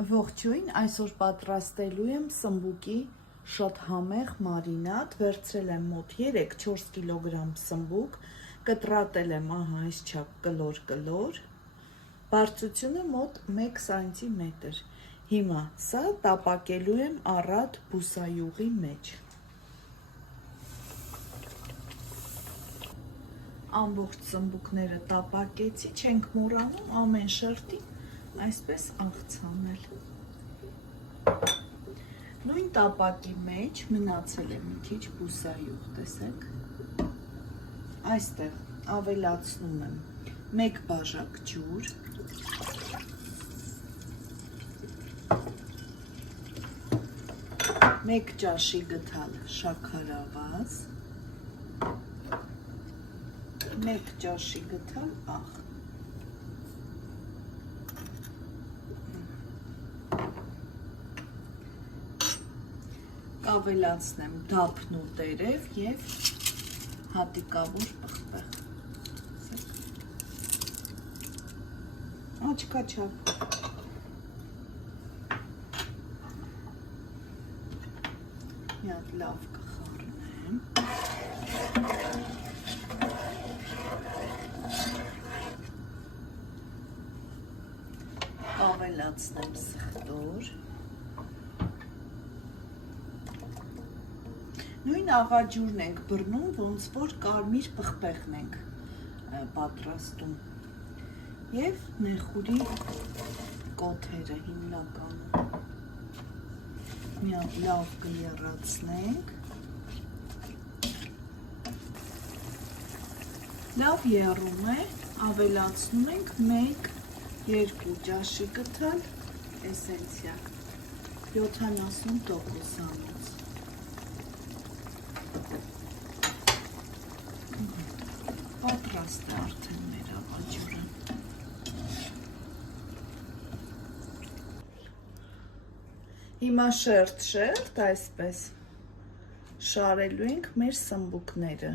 Ողջույն, այսօր պատրաստելու եմ սմբուկի շատ համեղ մարինադ, վերցրել եմ մոտ 3-4 կիլոգրամ սմբուկ, կտրատել եմ այսչափ կլոր, բարձրությունը մոտ 1 սանտիմետր, հիմա սա տապակելու եմ առատ բուսայուղի մեջ, ամբողջ սմբուկները տապակեցի, չենք մոռանում ամեն շերտին այսպես աղցանել, նույն տապակի մեջ մնացել է մի քիչ բուսայուղ, տեսեք, այստեղ ավելացնում եմ 1 բաժակ ջուր, 1 ճաշի գթալ շաքարավազ, 1 ճաշի գթալ աղ, կավելացնեմ դափն ու տերև և հատիկավոր պղպեղ, աչքաչափ, մի հատ լավ կխառնեմ, կավելացնեմ սխտոր, նույն աղաջուրն ենք բռնում, ոնց որ կարմիր պղպեղն ենք պատրաստում և նեխուրի կոթերը հիմնականում, մի հատ լավ կեռացնենք, լավ եռում է, ավելացնում ենք 1-2 ճաշի գթալ էսենցիա, 70%-անոց, պատրաստ է արդեն մեր աղաջուրը, հիմա շերտ այսպես շարելու ենք մեր սմբուկները,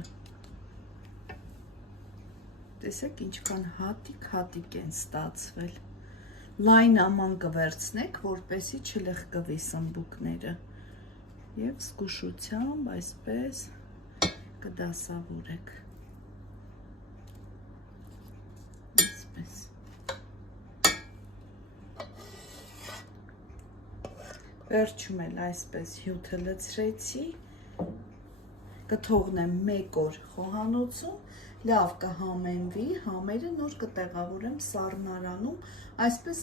տեսեք ինչքան հատիկ են ստացվել, լայն աման կվերցնեք, որպեսզի չլխկվի սմբուկները և զգուշությամբ այսպես կդասավորեք, այսպես, վերջում էլ այսպես հյութը լցրեցի, կթողնեմ 1 օր խոհանոցում, լավ կհամեմվի, համերը նոր կտեղավորեմ սառնարանում, այսպես